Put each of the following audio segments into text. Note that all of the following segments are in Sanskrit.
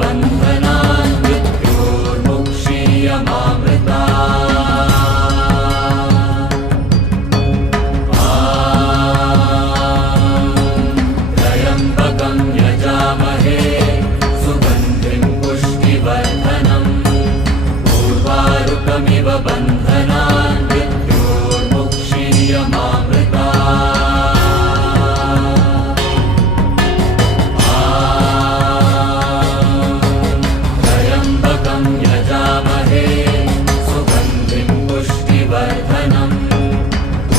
बन्धनान् मृत्योर्मुक्षीयमामृता त्र्यम्बकं यजामहे सुगन्धिं पुष्टिवर्धनम् उर्वारुकमिव बन्धनान् मृत्योर्मुक्षीयमामृता त्र्यम्बकं यजामहे सुगन्धिं पुष्टिवर्धनम्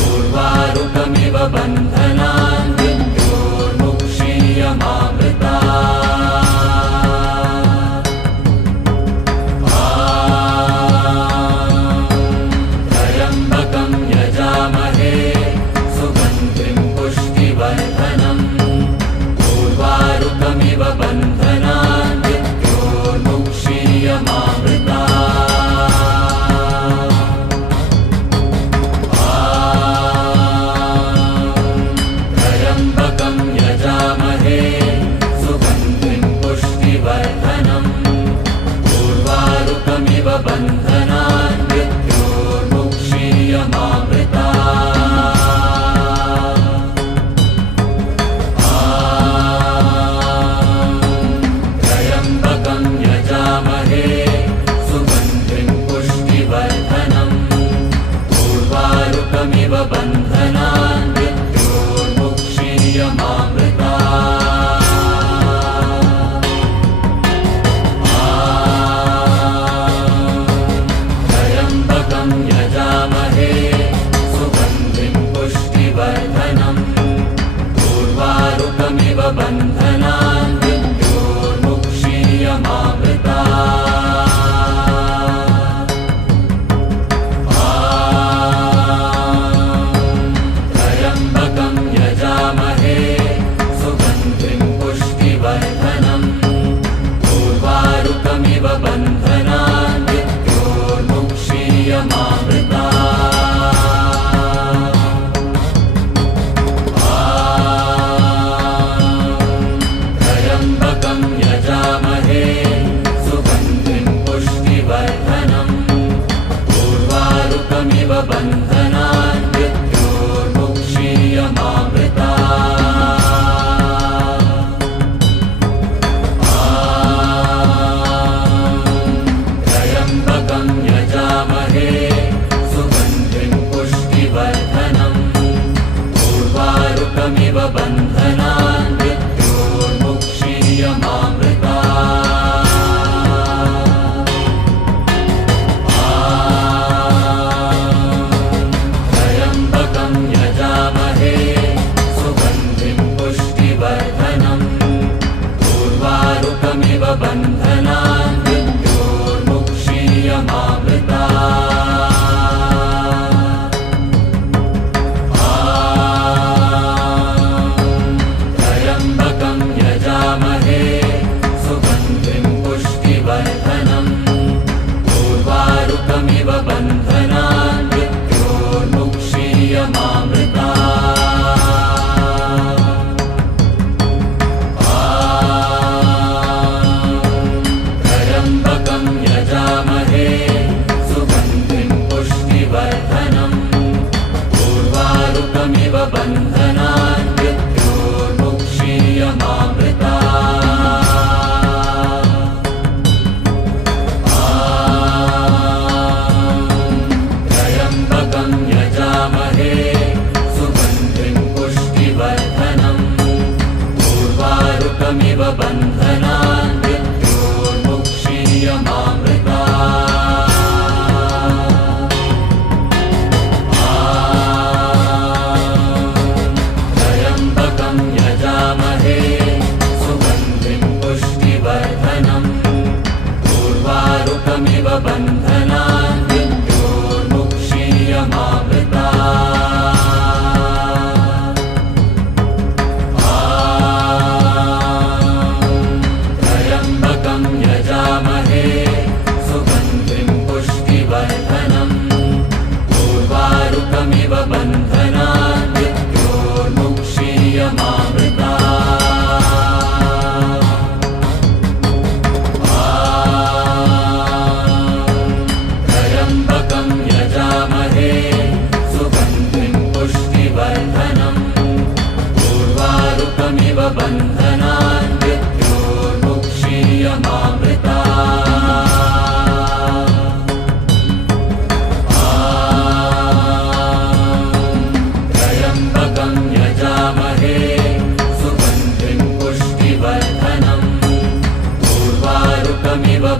उर्वारुकमिव बन्धनान् मृत्योर्मुक्षीयमामृता त्र्यम्बकं यजामहे सुगन्धिं पुष्टिवर्धनम् उर्वारुकमिव बन्धनान् मृत्योर्मुक्षीयमामृता त्र्यम्बकं यजामहे सुगन्धिं पुष्टिवर्धनम् उर्वारुकमिव बन्धनान् मृत्योर्मुक्षीयमामृता त्र्यम्बकं यजामहे सुगन्धिं पुष्टिवर्धनम् उर्वारुकमिव बन्धनान् मृत्योर्मुक्षीयमामृता त्र्यम्बकं यजामहे सुगन्धिं पुष्टिवर्धनम् उर्वारुकमिव बन्धनान् मृत्योर्मुक्षीयमामृता त्र्यम्बकं यजामहे सुगन्धिं पुष्टिवर्धनम् उर्वारुकमिव बन्धनान् मृत्योर्मुक्षीयमामृता त्र्यम्बकं यजामहे सुगन्धिं पुष्टिवर्धनम् उर्वारुकमिव बन्धनान् मृत्योर्मुक्षीयमामृता त्र्यम्बकं यजामहे सुगन्धिं पुष्टिवर्धनम् उर्वारुकमिव बन्धनान् मृत्योर्मुक्षीयमामृता त्र्यम्बकं यजामहे सुगन्धिं पुष्टिवर्धनम् उर्वारुकमिव बन्धनान् मृत्योर्मुक्षीयमामृता त्र्यम्बकं यजामहे सुगन्धिं पुष्टिवर्धनम् उर्वारुकमिव बन्धनान् मृत्योर्मुक्षीयमामृता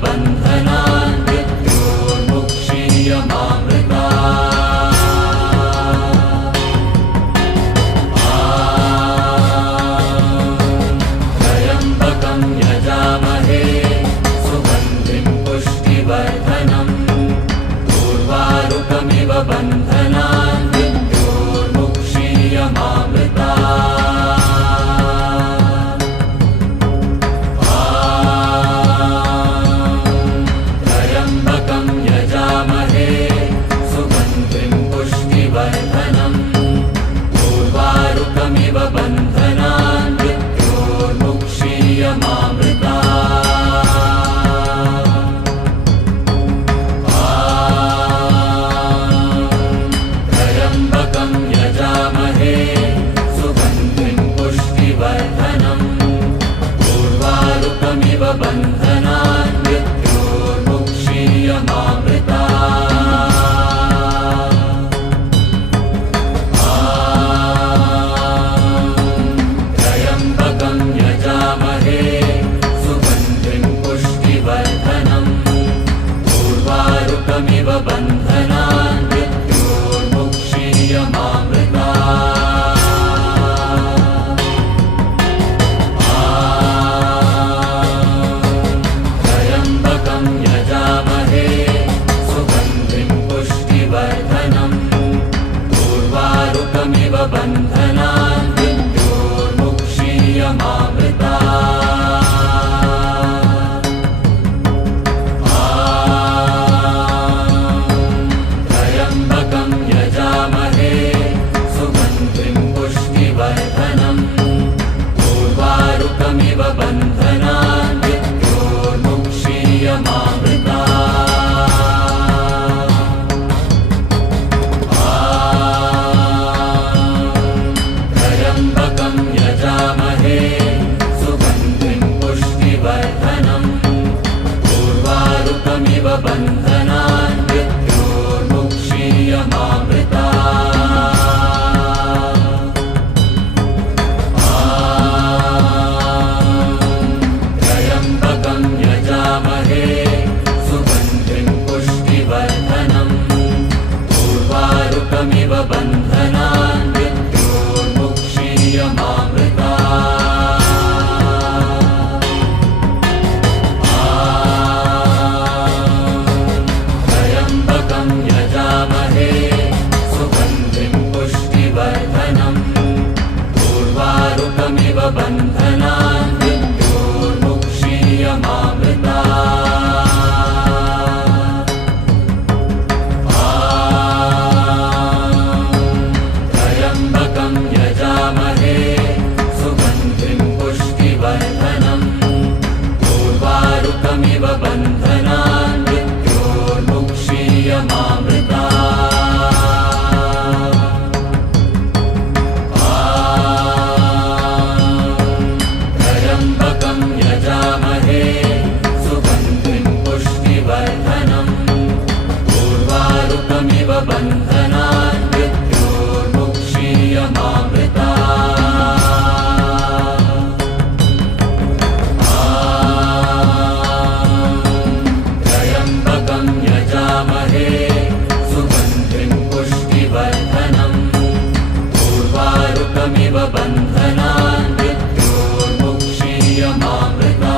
बन्धनान् मृत्योर्मुक्षीयमामृता त्र्यम्बकं यजामहे सुगन्धिं पुष्टिवर्धनम् उर्वारुकमिव बन्धनान् मृत्योर्मुक्षीयमामृता त्र्यम्बकं यजामहे सुगन्धिं पुष्टिवर्धनम् उर्वारुकमिव बन्धनान् मृत्योर्मुक्षीयमामृता त्र्यम्बकं यजामहे सुगन्धिं पुष्टिवर्धनम् उर्वारुकमिव बन्धनान् मृत्योर्मुक्षीयमामृता त्र्यम्बकं यजामहे सुगन्धिं पुष्टिवर्धनम् उर्वारुकमिव बन्धनान् मृत्योर्मुक्षीयमामृता त्र्यम्बकं यजामहे सुगन्धिं पुष्टिवर्धनम् उर्वारुकमिव बन्धनान् मृत्योर्मुक्षीयमामृता त्र्यम्बकं यजामहे सुगन्धिं पुष्टिवर्धनम् उर्वारुकमिव बन्धनान् मृत्योर्मुक्षीयमामृता त्र्यम्बकं यजामहे सुगन्धिं पुष्टिवर्धनम् उर्वारुकमिव बन्धनान् मृत्योर्मुक्षीयमामृता त्र्यम्बकं यजामहे सुगन्धिं पुष्टिवर्धनम् उर्वारुकमिव बन्धनान् मृत्योर्मुक्षीयमामृता त्र्यम्बकं यजामहे सुगन्धिं पुष्टिवर्धनम् उर्वारुकमिव बन्धनान् मृत्योर्मुक्षीयमामृता त्र्यम्बकं यजामहे सुगन्धिं पुष्टिवर्धनम् उर्वारुकमिव बन्धनान् मृत्योर्मुक्षीयमामृता त्र्यम्बकं यजामहे सुगन्धिं पुष्टिवर्धनम् उर्वारुकमिव बन्धनान् मृत्योर्मुक्षीयमामृता त्र्यम्बकं यजामहे सुगन्धिं पुष्टिवर्धनम् उर्वारुकमिव बन्धनान् मृत्योर्मुक्षीयमामृता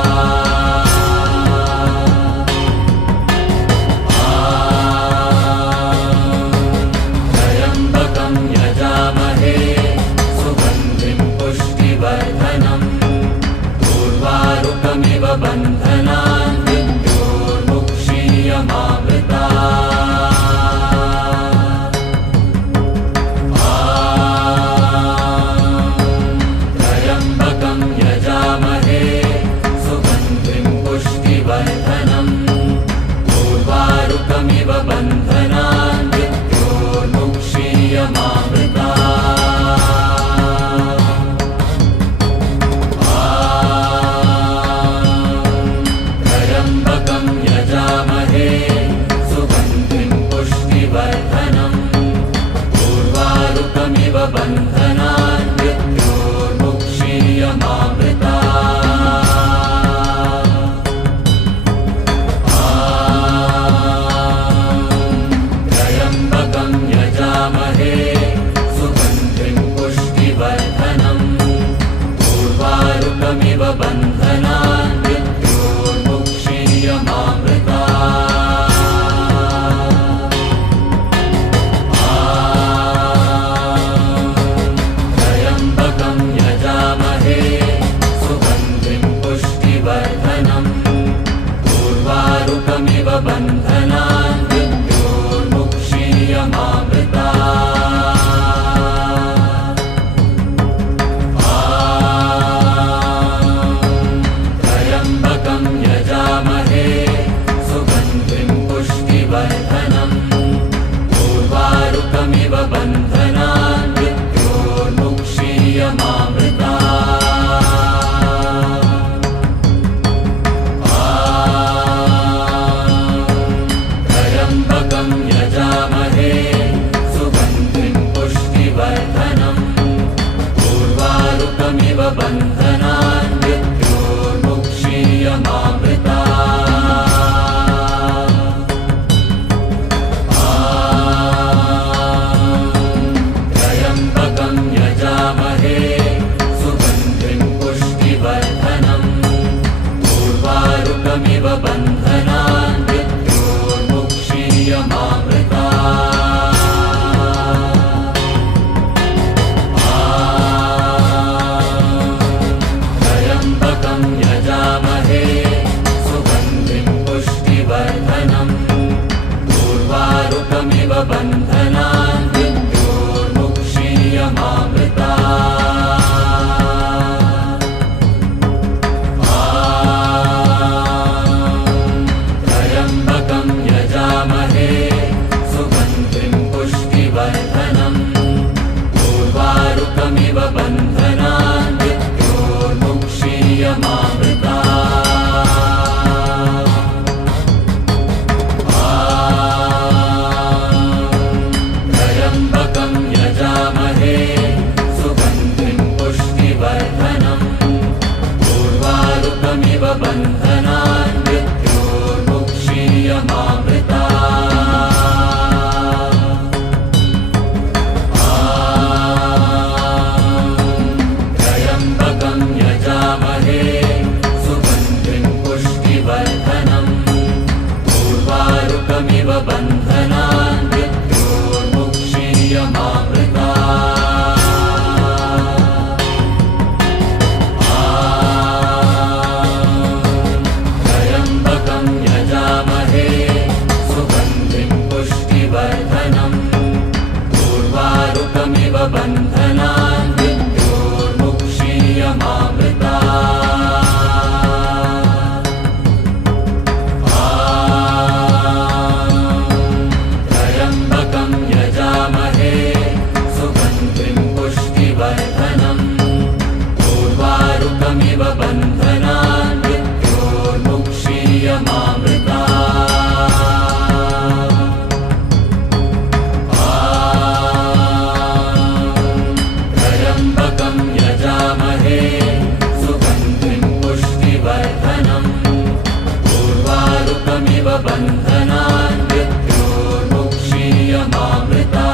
त्र्यम्बकं यजामहे सुगन्धिं पुष्टिवर्धनम् उर्वारुकमिव बन्धनान् मृत्योर्मुक्षीयमामृता त्र्यम्बकं यजामहे सुगन्धिं पुष्टिवर्धनम् उर्वारुकमिव बन्धनान् मृत्योर्मुक्षीयमामृता त्र्यम्बकं यजामहे सुगन्धिं पुष्टिवर्धनम् उर्वारुकमिव बन्धनान् मृत्योर्मुक्षीयमामृता बन्धनान् मृत्योर्मुक्षीयमामृता त्र्यम्बकं यजामहे सुगन्धिं पुष्टिवर्धनम् उर्वारुकमिव बन्धनान् मृत्योर्मुक्षीयमामृता त्र्यम्बकं यजामहे सुगन्धिं पुष्टिवर्धनम् उर्वारुकमिव बन्धनान् मृत्योर्मुक्षीयमामृता त्र्यम्बकं यजामहे सुगन्धिं पुष्टिवर्धनम् उर्वारुकमिव बन्धनान् मृत्योर्मुक्षीयमामृता त्र्यम्बकं यजामहे सुगन्धिं पुष्टिवर्धनम् उर्वारुकमिव बन्धनान् मृत्योर्मुक्षीयमामृता त्र्यम्बकं यजामहे सुगन्धिं पुष्टिवर्धनम् उर्वारुकमिव बन्धनान् मृत्योर्मुक्षीयमामृता त्र्यम्बकं यजामहे सुगन्धिं पुष्टिवर्धनम् उर्वारुकमिव बन्धनान् मृत्योर्मुक्षीयमामृता त्र्यम्बकं यजामहे सुगन्धिं पुष्टिवर्धनम् उर्वारुकमिव बन्धनान् मृत्योर्मुक्षीयमामृता त्र्यम्बकं यजामहे सुगन्धिं पुष्टिवर्धनम् उर्वारुकमिव बन्धनान् मृत्योर्मुक्षीयमामृता त्र्यम्बकं यजामहे सुगन्धिं पुष्टिवर्धनम् उर्वारुकमिव बन्धनान् मृत्योर्मुक्षीयमामृता त्र्यम्बकं यजामहे सुगन्धिं पुष्टिवर्धनम् उर्वारुकमिव बन्धनान् मृत्योर्मुक्षीयमामृता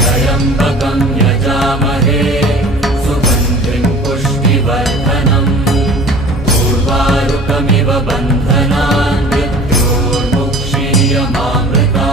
त्र्यम्बकं यजामहे सुगन्धिं पुष्टिवर्धनम् उर्वारुकमिव बन्धनान् मृत्योर्मुक्षीयमामृता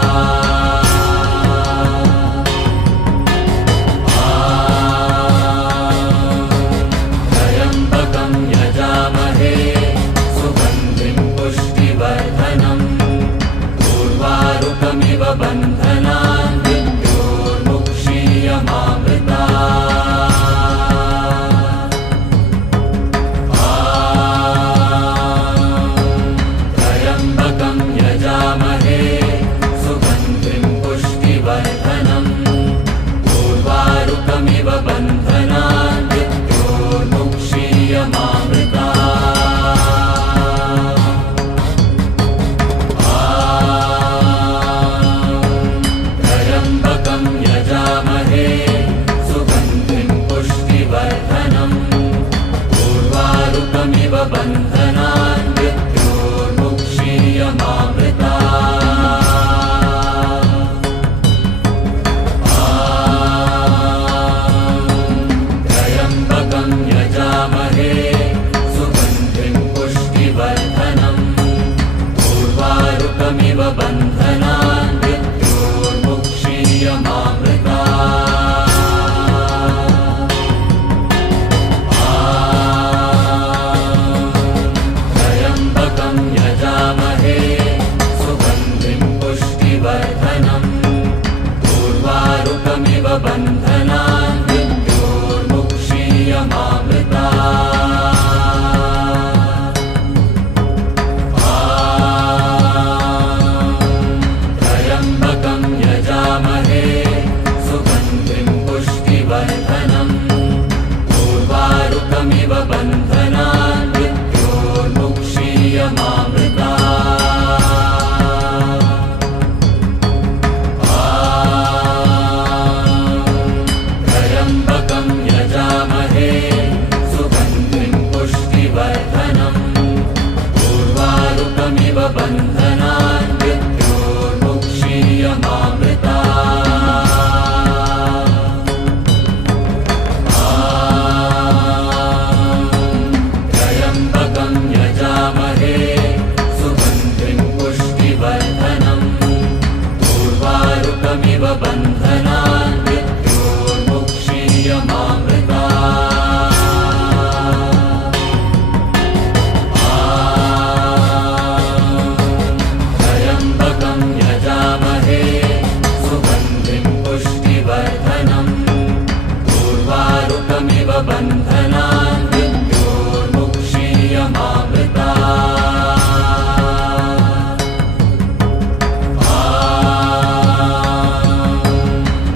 बन्धनान् मृत्योर्मुक्षीयमामृतात्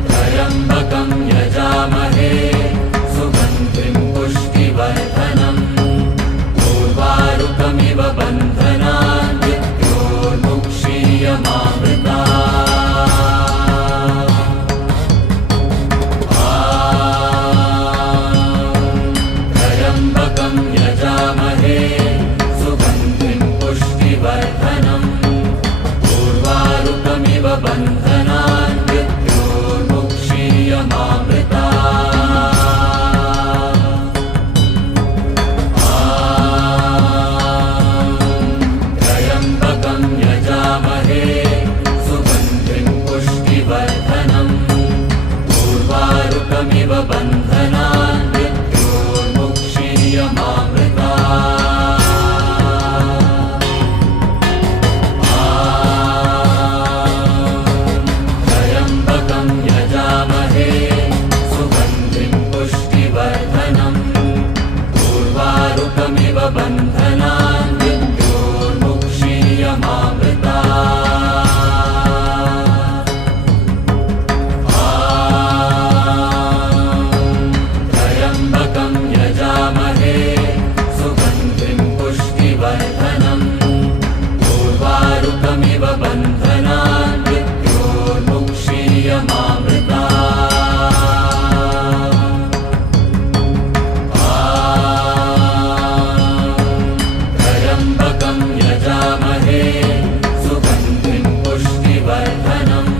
त्र्यम्बकं यजामहे सुगन्धिं पुष्टिवर्धनम् उर्वारुकमिव बन्धनान् मृत्योर्मुक्षीयमामृतात् त्र्यम्बकं यजामहे सुगन्धिं पुष्टिवर्धनम् उर्वारुकमिव बन्धनान् त्र्यम्बकं यजामहे सुगन्धिं पुष्टिवर्धनम् उर्वारुकमिव बन्धनान् त्र्यम्बकं यजामहे सुगन्धिं पुष्टिवर्धनम् उर्वारुकमिव बन्धनान् त्र्यम्बकं यजामहे सुगन्धिं पुष्टिवर्धनम् उर्वारुकमिव बन्धनान् त्र्यम्बकं यजामहे सुगन्धिं पुष्टिवर्धनम् उर्वारुकमिव बन्धनान् त्र्यम्बकं यजामहे सुगन्धिं पुष्टिवर्धनम्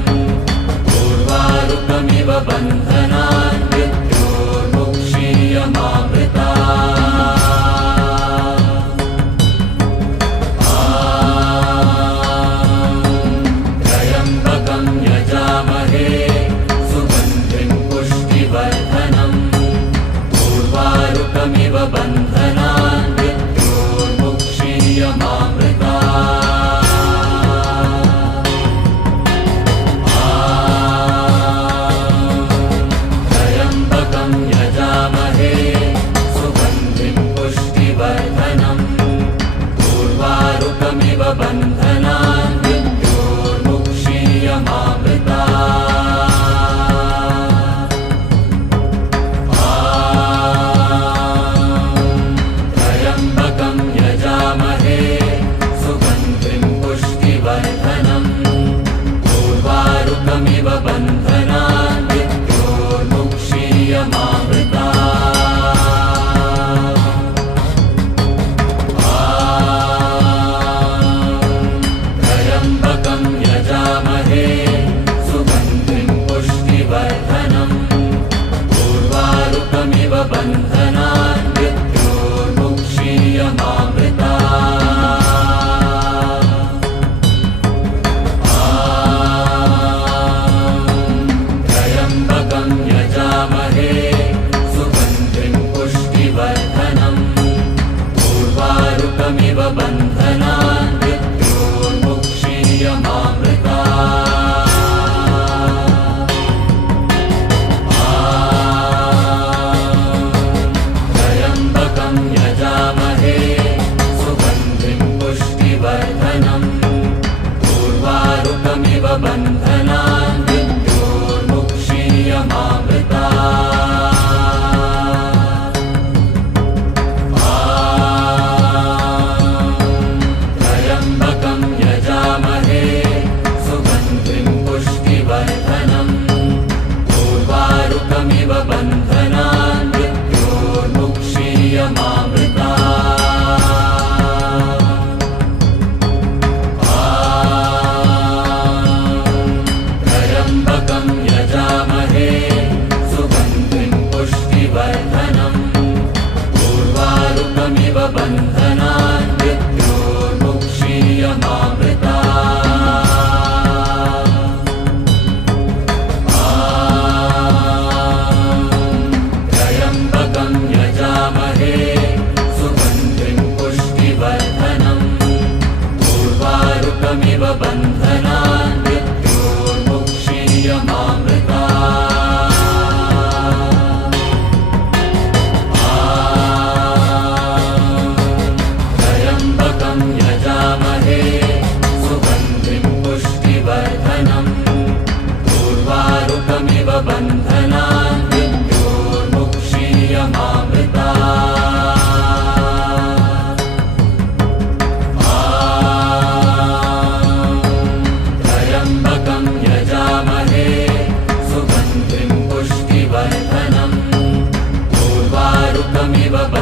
उर्वारुकमिव बन्धनान् त्र्यम्बकं यजामहे सुगन्धिं पुष्टिवर्धनम् उर्वारुकमिव बन्धनान् त्र्यम्बकं यजामहे सुगन्धिं पुष्टिवर्धनम् उर्वारुकमिव बन्धनान् त्र्यम्बकं यजामहे सुगन्धिं पुष्टिवर्धनम् उर्वारुकमिव बन्धनान् त्र्यम्बकं यजामहे सुगन्धिं पुष्टिवर्धनम् उर्वारुकमिव बन्धनान् त्र्यम्बकं यजामहे सुगन्धिं पुष्टिवर्धनम् उर्वारुकमिव बन्धनान् त्र्यम्बकं यजामहे सुगन्धिं पुष्टिवर्धनम् उर्वारुकमिव बन्धनान् त्र्यम्बकं यजामहे सुगन्धिं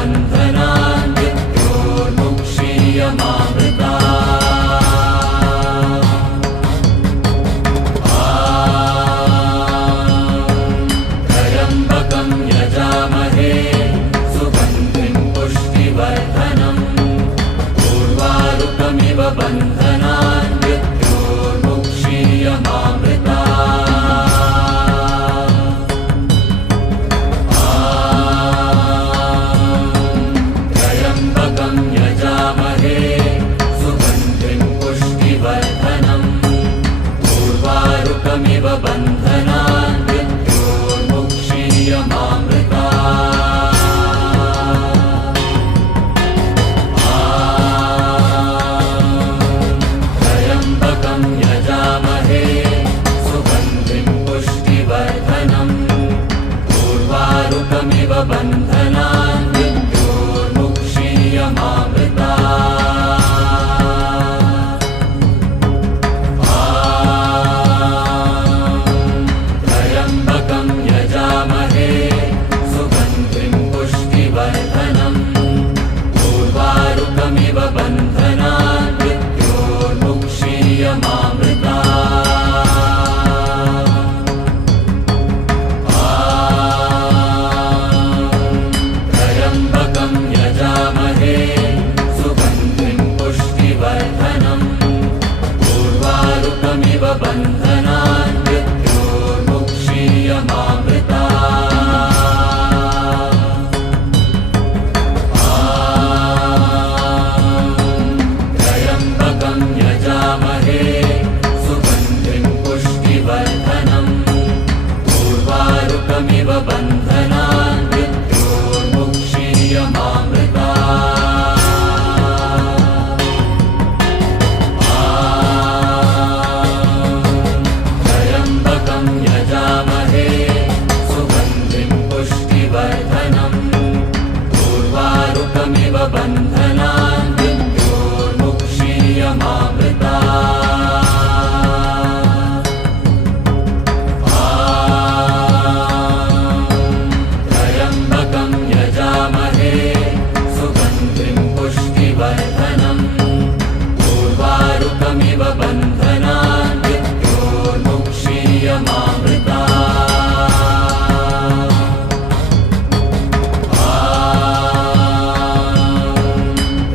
बन्धनान् मृत्योर्मुक्षीयमामृता त्र्यम्बकं यजामहे सुगन्धिं पुष्टिवर्धनम् उर्वारुकमिव बन्धनान् मृत्योर्मुक्षीयमामृता त्र्यम्बकं यजामहे सुगन्धिं पुष्टिवर्धनम् उर्वारुकमिव बन्धनान् मृत्योर्मुक्षीयमामृता त्र्यम्बकं यजामहे सुगन्धिं पुष्टिवर्धनम् उर्वारुकमिव बन्धनान् मृत्योर्मुक्षीयमामृता त्र्यम्बकं यजामहे सुगन्धिं पुष्टिवर्धनम् उर्वारुकमिव बन्धनान् मृत्योर्मुक्षीयमामृता त्र्यम्बकं यजामहे सुगन्धिं पुष्टिवर्धनम् उर्वारुकमिव बन्धनान् मृत्योर्मुक्षीयमामृता त्र्यम्बकं यजामहे सुगन्धिं पुष्टिवर्धनम् उर्वारुकमिव बन्धनान् मृत्योर्मुक्षीयमामृता त्र्यम्बकं यजामहे सुगन्धिं पुष्टिवर्धनम् उर्वारुकमिव बन्धनान् मृत्योर्मुक्षीयमामृता त्र्यम्बकं यजामहे सुगन्धिं पुष्टिवर्धनम् उर्वारुकमिव बन्धनान् मृत्योर्मुक्षीयमामृता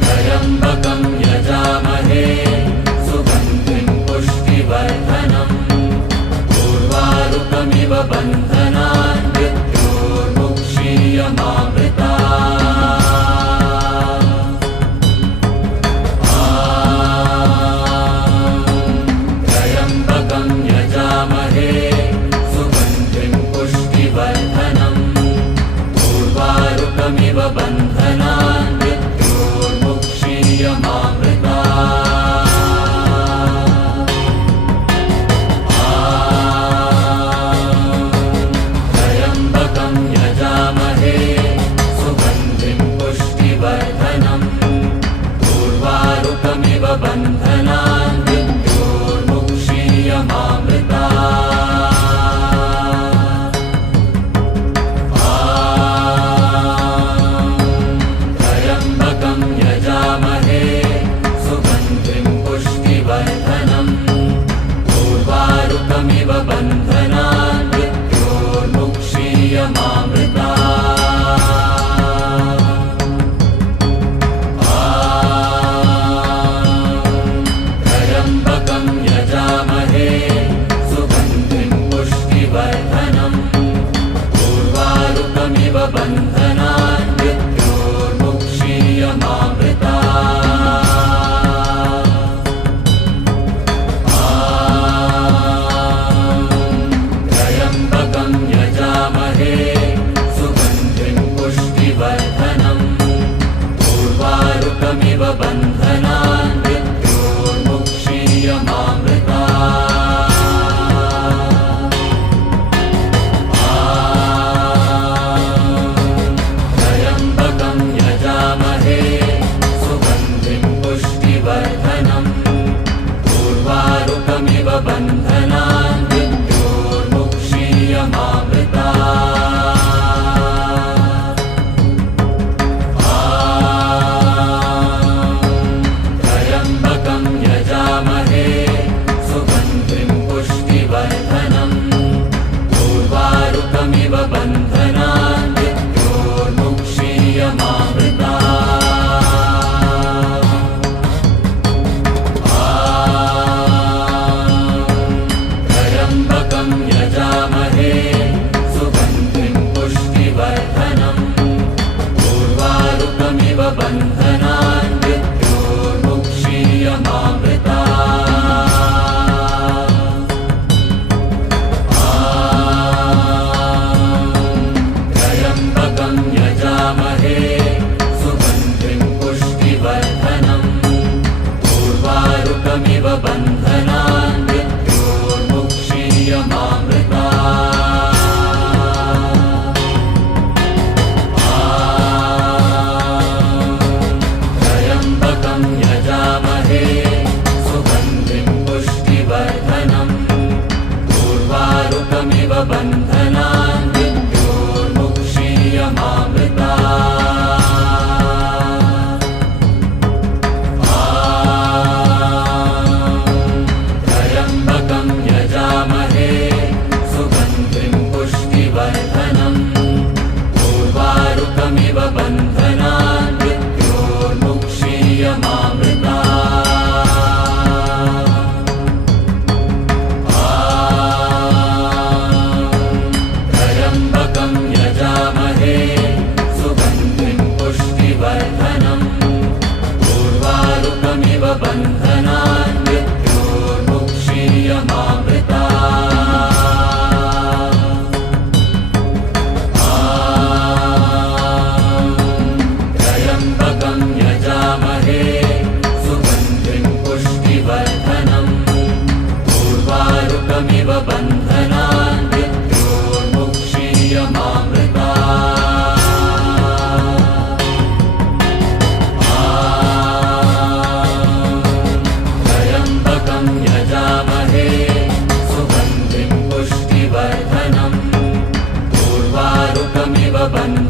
त्र्यम्बकं यजामहे सुगन्धिं पुष्टिवर्धनम् उर्वारुकमिव बन्धनान् मृत्योर्मुक्षीयमामृता त्र्यम्बकं यजामहे सुगन्धिं पुष्टिवर्धनम् उर्वारुकमिव बन्धनान् मृत्योर्मुक्षीयमामृता त्र्यम्बकं यजामहे सुगन्धिं पुष्टिवर्धनम् उर्वारुकमिव बन्धनान् मृत्योर्मुक्षीयमामृता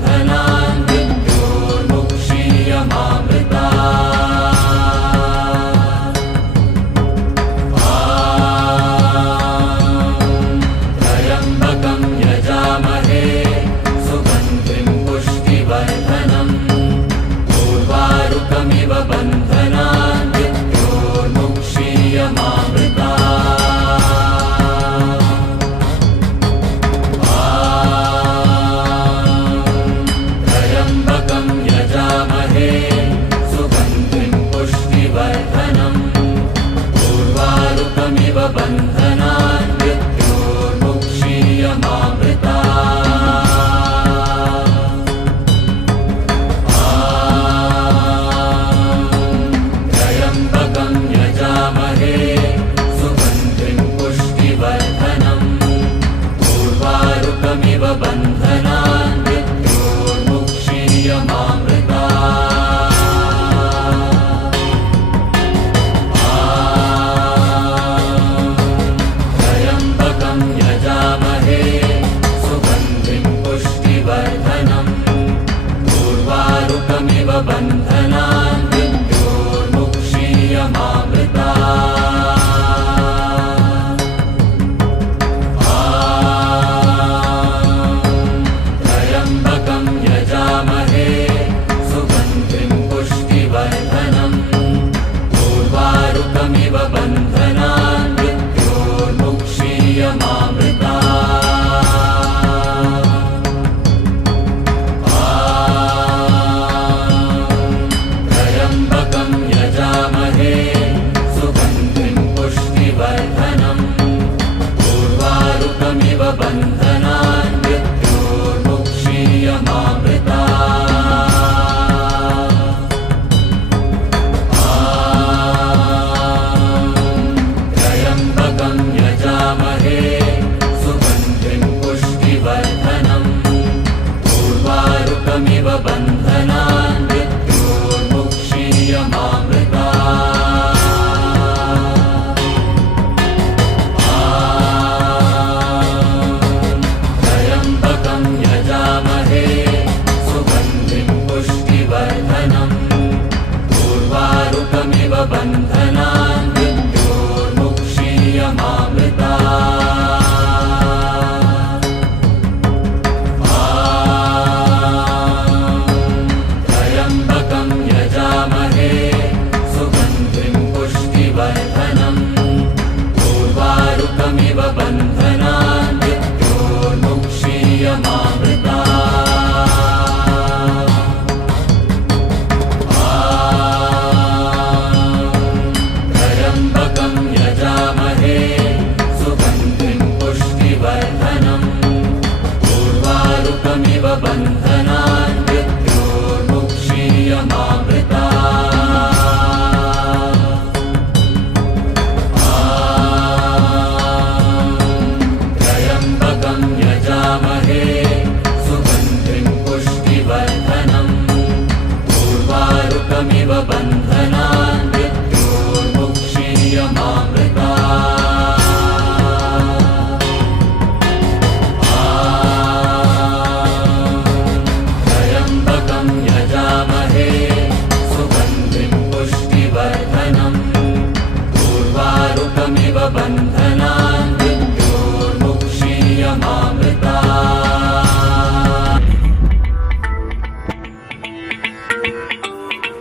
बन्धनान् मृत्योर्मुक्षीयमामृतात् त्र्यम्बकं यजामहे सुगन्धिं पुष्टिवर्धनम् उर्वारुकमिव बन्धनान् त्र्यम्बकं यजामहे सुगन्धिं पुष्टिवर्धनम् उर्वारुकमिव बन्धनान् त्र्यम्बकं यजामहे सुगन्धिं पुष्टिवर्धनम् उर्वारुकमिव बन्धनान् त्र्यम्बकं यजामहे सुगन्धिं पुष्टिवर्धनम् उर्वारुकमिव बन्धनान् त्र्यम्बकं यजामहे सुगन्धिं पुष्टिवर्धनम् उर्वारुकमिव बन्धनान् त्र्यम्बकं यजामहे सुगन्धिं पुष्टिवर्धनम् उर्वारुकमिव बन्धनान् त्र्यम्बकं यजामहे सुगन्धिं पुष्टिवर्धनम् उर्वारुकमिव बन्धनान्